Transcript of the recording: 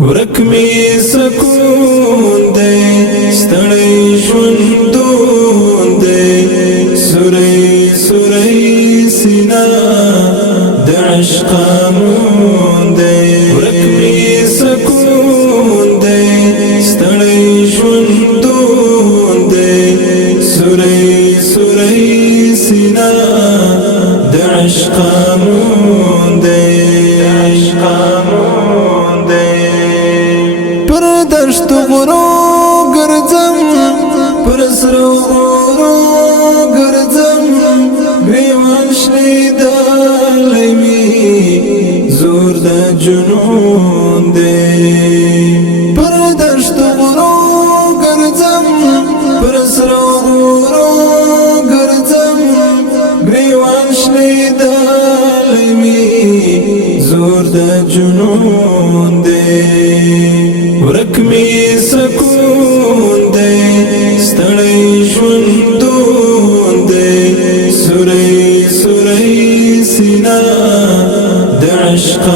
ورک می سکون دے ستړی ژوندون دے سوری سوری سینا د عشقانون دے ورک می سکون دے ستړی ژوندون دے سوری سوری سینا د عشقانون دے دشت غرو گرزم پر سرو غرو گرزم گریوان شنیده لیمی زور دا جنون دے پر دشت غرو گرزم پر سرو غرو گرزم گریوان شنیده لیمی زور دا جنون دے ورک می سکون دے ستړی ژوندون دے سوری سوری سینا د عشق